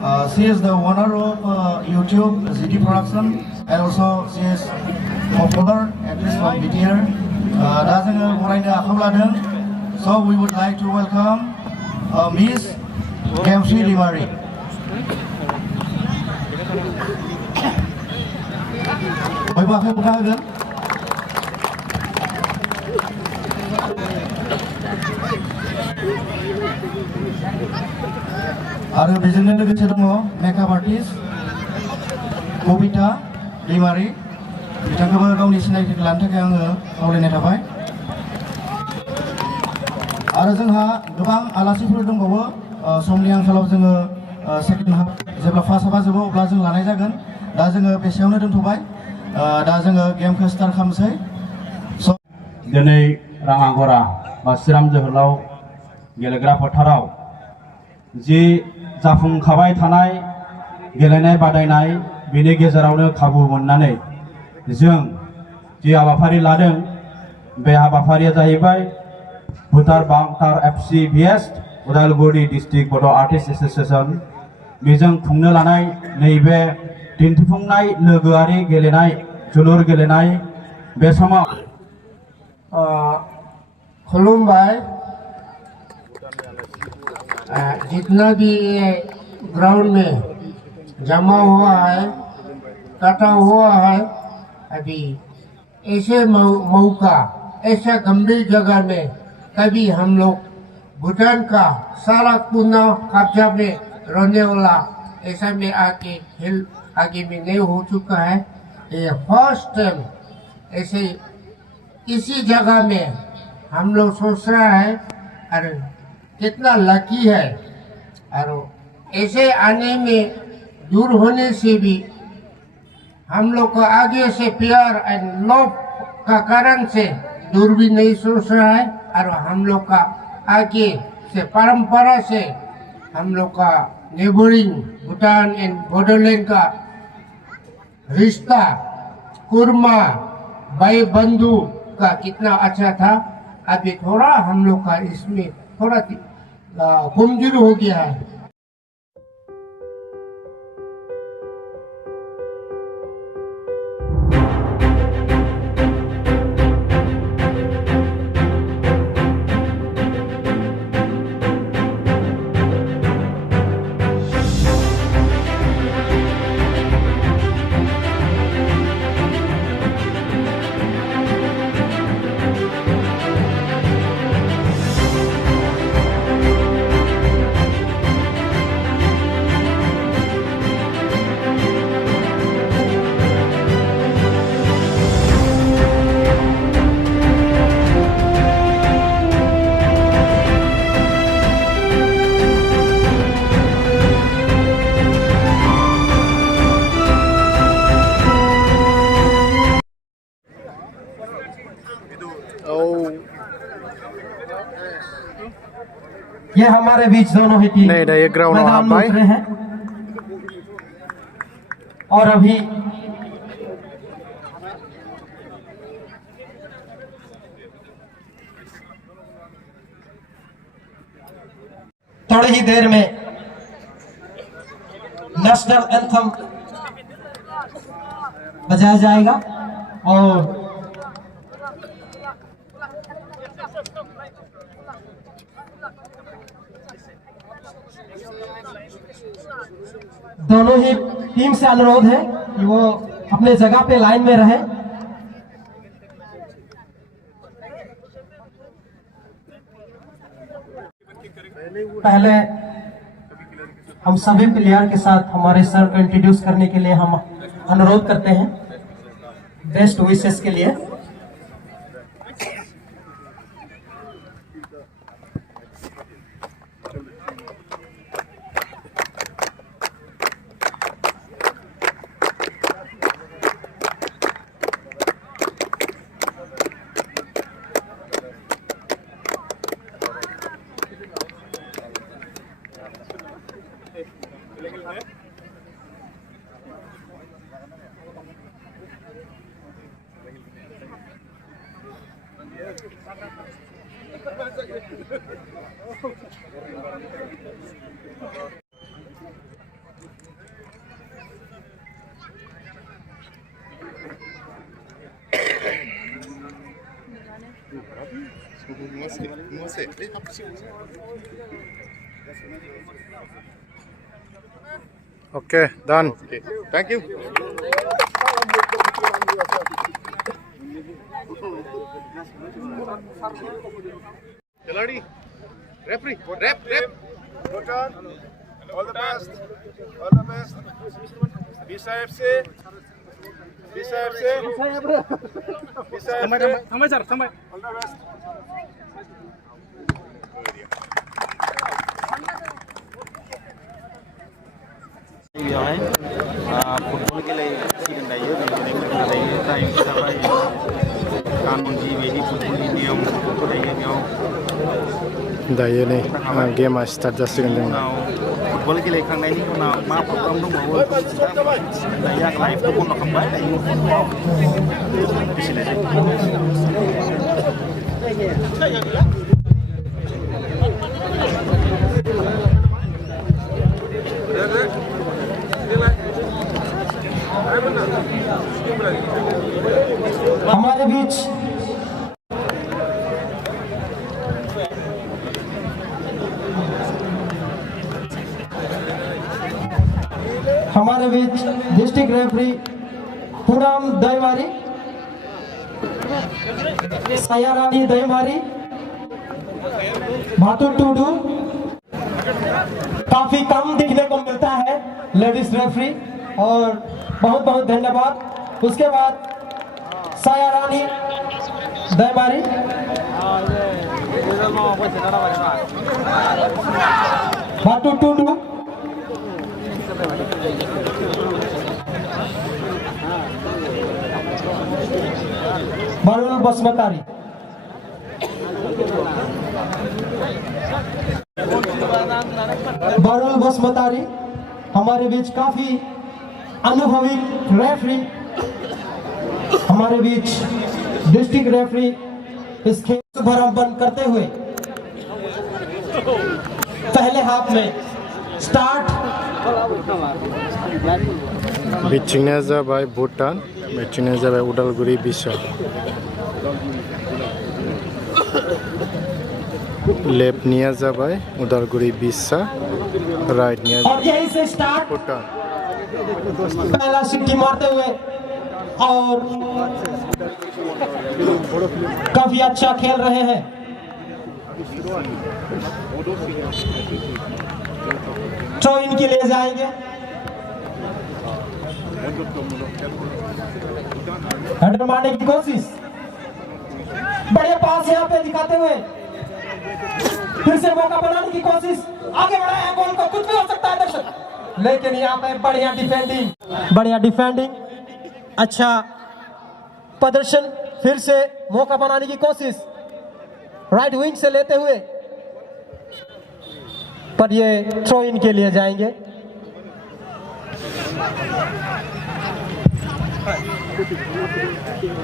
She is the owner of YouTube ZD Production, and also she is popular actress from BTR. दा जोङो बरायनो आखायाव लादों. So we would like to welcome Miss Gemsri Limari. बयबो आखाइ बुखा होगोन. आरो बेजोंनो लोगोसे दङ मेकआप आर्टिस्ट कबिता दैमारि. बिथांखौबो गावनि सिनायथिखौ लानो थाखाय आङो खावलायनाय थाबाय. आरो जोंहा गोबां आलासिफोर दंबावो. समनि आंखालाव जोङो सेकेन्ड हाफ जेब्ला फार्स्ट हाफा जोबो अब्ला जों लानाय जागोन. दा जोङो बेसेयावनो दोनथ'बाय. दा जोङो गेमखौ स्टार्ट खालामसै. दिनै राङागरा बा चिरां जोहोलाव गेलेग्रा फोथाराव जि जाफुंखाबाय थानाय गेलेनाय बादायनाय बेनि गेजेरावनो खाबु मोननानै जों जि हाबाफारि लादों बे हाबाफारिया जाहैबाय भुटार बांटार FC VS उदालगुरि डिस्ट्रिक्ट बड' आर्टिस्ट एसोसिएशन बेजों खुंनो लानाय नैबे दिन्थिफुंनाय लोगोआरि गेलेनाय जोलुर गेलेनाय बे समाव खुलुमबाय. जितना भी ग्राउंड में जमा हुआ है कटा हुआ है अभी ऐसे मौका ऐसा गंभीर जगह में कभी हम लोग भूटान का सारा कोना कब्जा में रहने वाला ऐसा में आके खेल आगे में नहीं हो चुका है. ये फर्स्ट टाइम ऐसे इसी जगह में हम लोग सोच रहा है और कितना लकी है. और ऐसे आने में दूर होने से भी हम लोग को आगे से प्यार एंड लव का कारण से दूर भी नहीं सोच रहा है. और हम लोग का आगे से परंपरा से हम लोग का नेबरिंग भूटान एंड बॉर्डरलैंड का रिश्ता कुर्मा भाई बंधु का कितना अच्छा था. अभी थोड़ा हम लोग का इसमें थोड़ा कमजोर हो गया है. ये हमारे बीच दोनों ही टीम मैदान में उतरे हैं और अभी थोड़ी ही देर में नेशनल एंथम बजाया जाएगा और दोनों ही टीम से अनुरोध है कि वो अपने जगह पे लाइन में रहे. पहले हम सभी प्लेयर के साथ हमारे सर को इंट्रोड्यूस करने के लिए हम अनुरोध करते हैं बेस्ट विशेस के लिए. Okay, done. Thank you. Khiladi, referee, rep. Good done. All the best. All the best. Bisa FC. Bisa FC. Bisa FC. Sampai sir, sampai. All the best. बेवहाय फुटबल गेलेसिगोन दायो बेनिखायनो दायो टाइम जाबाय कानुन जिबायदि फुटबलनि नियम दायो बेयाव दायो नै गेमा स्टार्ट जासिगोन जोंना उनाव फुटबल गेलेखांनायनि उनाव मा प्रग्राम दंबावो दायो आं लाइभखौ बन्द' खालामबाय दायो हमारे बीच डिस्ट्रिक्ट रेफरी पूनम दहीमारी, सयारानी दहीमारी, भातु टूडू। काफी कम देखने को मिलता है लेडीज रेफरी और बहुत बहुत धन्यवाद। उसके बाद सयारानी दहीमारी, भातु टूडू, बरुल बसमतारी। बरुल बसमतारी हमारे बीच काफी अनुभवी रेफरी, हमारे बीच डिस्ट्रिक्ट रेफरी इस खेल को शुभारंभ करते हुए पहले हाफ में स्टार्ट। बिथिंनिया जाबाय भुटान, बिथिंनिया जाबाय उदालगुरि बिसा। लेफ्टनिया जाबाय उदालगुरि बिसा, राइटनिया और यहीं से स्टार्ट भुटान। पहला सिटी मारते हुए और काफी अच्छा खेल रहे हैं। थ्रो इन के लिए जाएंगे। हेडर मारने की कोशिश, बढ़िया पास यहाँ पे दिखाते हुए फिर से मौका बनाने की कोशिश, आगे बढ़ाया है गोल को, कुछ भी हो सकता है दर्शक, लेकिन यहाँ पे बढ़िया डिफेंडिंग, अच्छा प्रदर्शन। फिर से मौका बनाने की कोशिश राइट विंग से लेते हुए, पर ये थ्रो इन के लिए जाएंगे।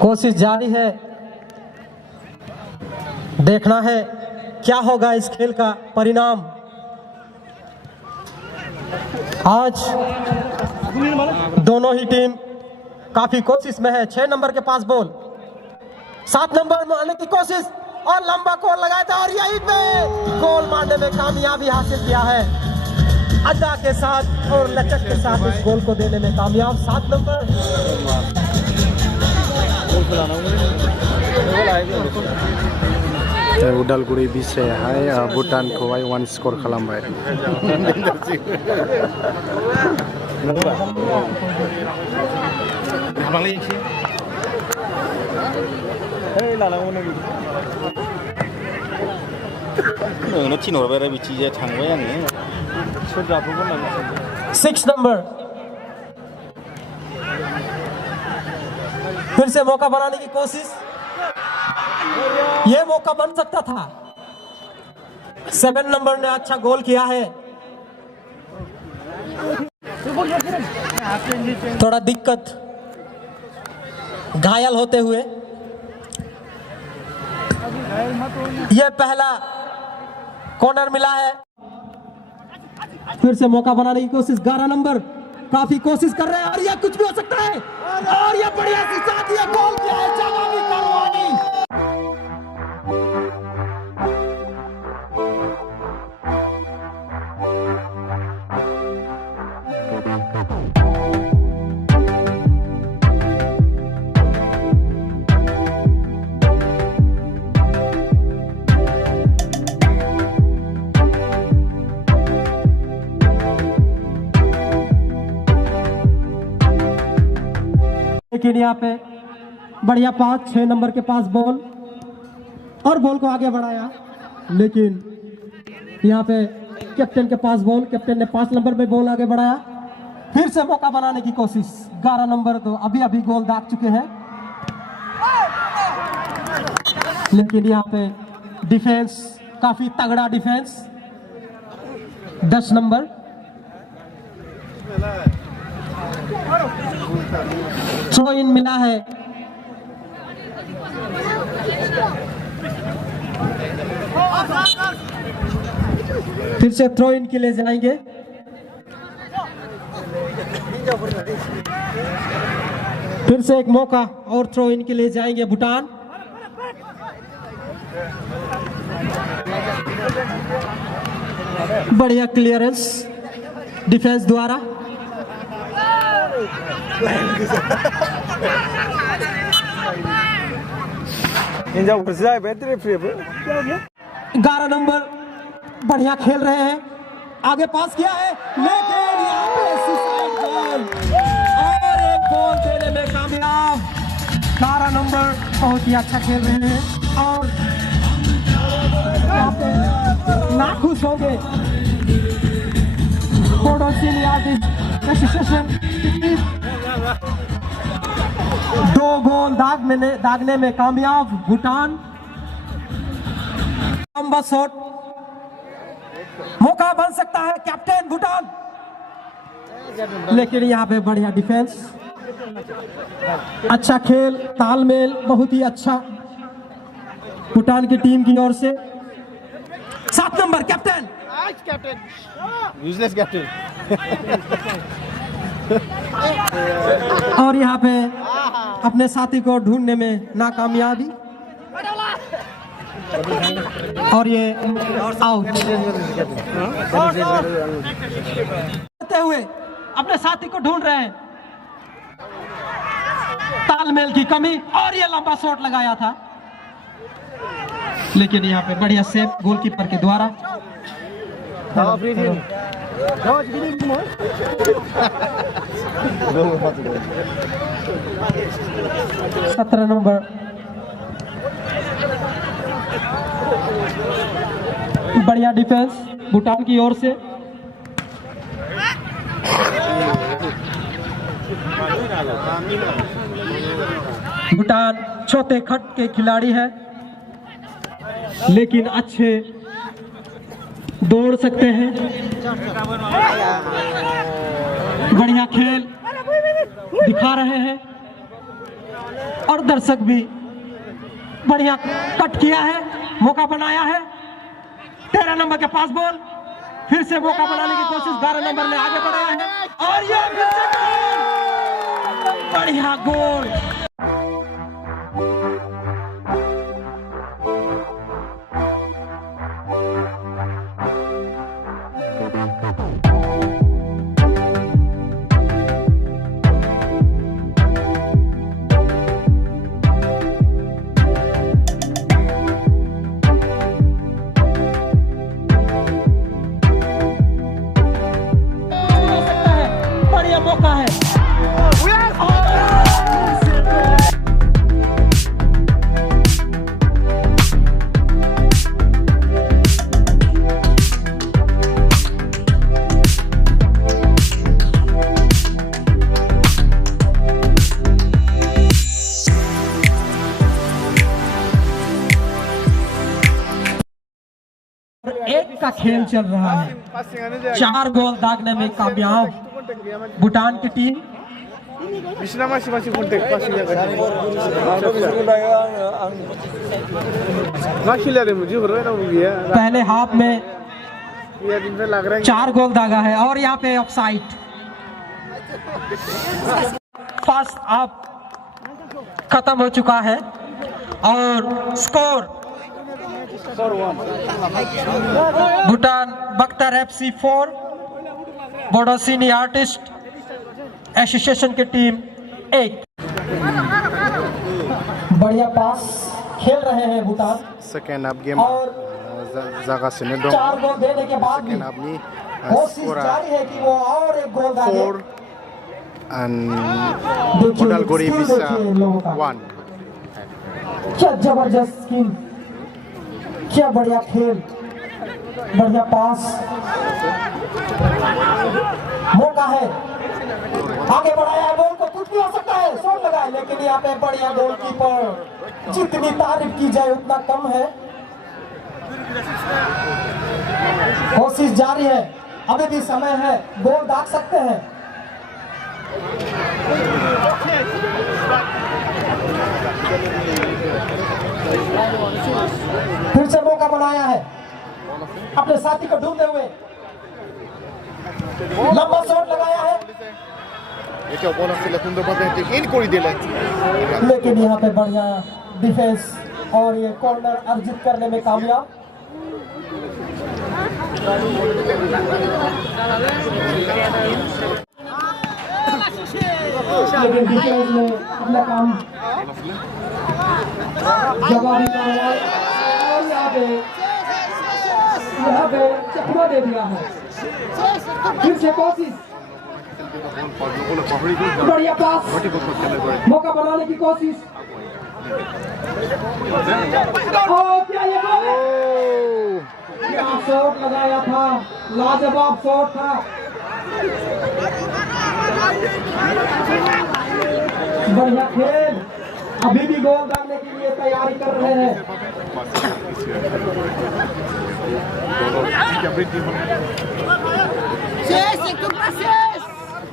कोशिश जारी है, देखना है क्या होगा इस खेल का परिणाम। आज दोनों ही टीम काफी कोशिश में है। 6 नंबर के पास बॉल, 7 नंबर मारने की कोशिश और लंबा गोल लगाया था और यहीं पे गोल मारने में कामयाबी हासिल किया है। अदा के साथ और लचक के साथ इस गोल को देने में कामयाब 7 नंबर। उदालगुरि बिसायाहाय भुटानखौहाय 1 स्कर खालामबाय। नोंनो थिनहरबाय आरो बिथिंजाय थांबाय आङो। 6 नंबर फिर से मौका बनाने की कोशिश, ये मौका बन सकता था। 7 नंबर ने अच्छा गोल किया है। थोड़ा दिक्कत, घायल होते हुए। यह पहला कॉर्नर मिला है। फिर से मौका बनाने की कोशिश, 11 नंबर काफी कोशिश कर रहे हैं और यह कुछ भी हो सकता है और यह बढ़िया सी साथ यह गोल किया है जवाबी कार्रवाई। लेकिन यहाँ पे बढ़िया पास 6 नंबर के पास बॉल और बॉल को आगे बढ़ाया, लेकिन यहाँ पे कैप्टन के पास बॉल, कैप्टन ने 5 नंबर पे बॉल आगे बढ़ाया। फिर से मौका बनाने की कोशिश, 11 नंबर तो अभी गोल दाग चुके हैं, लेकिन यहाँ पे डिफेंस काफी तगड़ा डिफेंस। 10 नंबर थ्रो इन मिला है। फिर से थ्रो इन के लिए जाएंगे। फिर से एक मौका और थ्रो इन के लिए जाएंगे भूटान। बढ़िया क्लियरेंस डिफेंस द्वारा। ग्यारह नंबर बढ़िया खेल रहे हैं, आगे पास किया है, लेकिन यहाँ पे सुसाइड गोल और एक गोल देने में कामयाब। 12 नंबर बहुत ही अच्छा खेल रहे हैं और यहाँ पे नाखुश होंगे पड़ोसी आर्टिस्ट एसोसिएशन। 2 गोल दागने में कामयाब भूटान। लंबा शॉट, मौका बन सकता है कैप्टन भूटान, लेकिन यहाँ पे बढ़िया डिफेंस, अच्छा खेल, तालमेल बहुत ही अच्छा भूटान की टीम की ओर से। 7 नंबर कैप्टन, यूजलेस कैप्टन। और यहाँ पे अपने साथी को ढूंढने में नाकामयाबी और ये आउट। करते हुए अपने साथी को ढूंढ रहे हैं, तालमेल की कमी और ये लंबा शॉट लगाया था, लेकिन यहाँ पे बढ़िया सेव गोलकीपर के द्वारा। 17 नंबर बढ़िया डिफेंस भूटान की ओर से। भूटान छोटे खट के खिलाड़ी है, लेकिन अच्छे दौड़ सकते हैं। बढ़िया खेल दिखा रहे हैं और दर्शक भी बढ़िया कट किया है, मौका बनाया है। 13 नंबर के पास बॉल, फिर से मौका बनाने की कोशिश, 12 नंबर ने आगे बढ़ाया है और ये फिर से गोल, बढ़िया गोल। मौका है एक का खेल चल रहा है। 4 गोल दागने में कामयाब भूटान की टीम। पहले हाफ में 4 गोल दागा है और यहाँ पे ऑफसाइड। फर्स्ट हाफ खत्म हो चुका है और स्कोर भूटान बख्तर FC 4, बोडोसिनी आर्टिस्ट एसोसिएशन की टीम 1। बढ़िया पास खेल रहे हैं भूटान। सेकेंड हाफ गेम जागासिनो दं। 4 गोल देने के बाद भी सेकेंड हाफनि कोशिश स्करा जारी है कि वो और एक गोल डाले। 4 and देखिए उदालगुरी स्किल बिसा देखिए इन लोगों का। 1। क्या जबरदस्त स्किल, क्या बढ़िया खेल, बढ़िया पास, मौका है, आगे बढ़ाया है बॉल को, कुछ भी हो सकता है, शॉट लगाए, लेकिन यहाँ पे बढ़िया गोलकीपर, जितनी तारीफ की जाए उतना कम है। कोशिश जारी है, अभी भी समय है, गोल दाग सकते हैं। फिर से मौका बनाया है अपने साथी को ढूंढते हुए, लंबा शॉट लगाया है, लेकिन यहाँ पे बढ़िया डिफेंस और ये कॉर्नर अर्जित करने में कामयाब। लेकिन डिफेंस ने अपना काम जवाबी कार्रवाई और यहाँ पे चकमा दे दिया है। फिर से कोशिश, बढ़िया पास, मौका बनाने की कोशिश, क्या ये गोल है? क्या शॉट लगाया था, लाजवाब शॉट था। बढ़िया खेल, अभी भी गोल डालने के लिए तैयारी कर रहे हैं।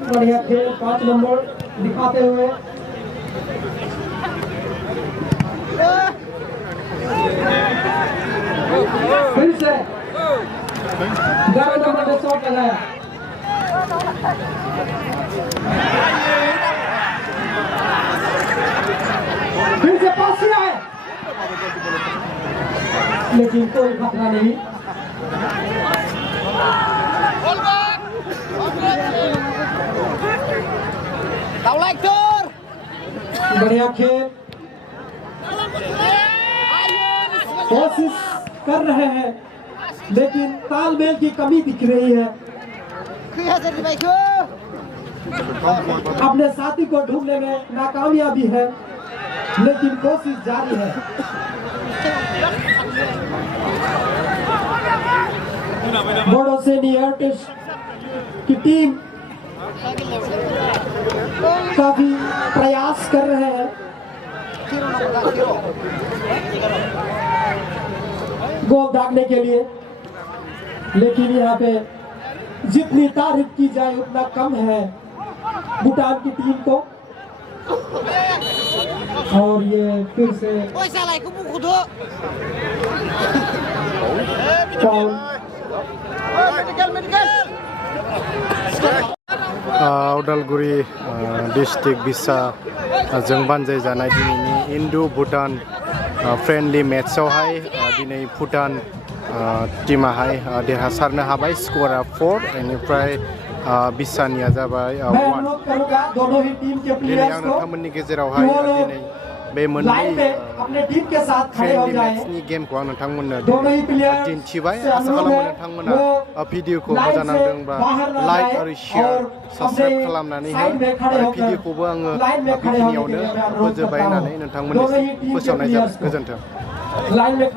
बढ़िया खेल, 5 नंबर दिखाते हुए। फिर से गलत नंबर में शॉट लगाया। फिर से पास किया है, लेकिन कोई खतरा नहीं। बढ़िया खेल, कोशिश कर रहे हैं, लेकिन तालमेल की कमी दिख रही है। अपने साथी को ढूंढने में नाकामयाबी है, लेकिन कोशिश जारी है। बोडो सीनियर की टीम काफी प्रयास कर रहे हैं गोल दागने के लिए, लेकिन यहाँ पे जितनी तारीफ की जाए उतना कम है भूटान की टीम को। और ये फिर से उदालगुरी डिस्ट्रिक्ट बिसा जों बानजाय जानाय दिनैनि इन्डो भुटान फ्रेन्डलि मेट्सआवहाय दिनै भुटान टीमाहाय देरहासारनो हाबाय। स्करा 4 बेनिफ्राय बिसानिया जाबाय 1। दोनों ही टीम के दिनै प्लेयर्स आं को नोंथांमोननि गेजेरावहाय दिनै बे मोननै लाइन पे अपने टीम के साथ खड़े हो फ्रेन्डलि जाएं। मेट्सनि गेमखौ आं नोंथांमोननो दोनों ही प्लेयर दिन्थिबाय। आसा खालामो नोंथांमोना भिडिअखौ मोजां नांदोंबा लाइक आरो शेयार साबस्क्राइब खालामनानैहाय आरो भिडिअखौबो आङो बेखिनियावनो फोजोबबाय होननानै नोंथांमोननिसिम फोसावनाय जाबाय। गोजोन्थों। लाइन में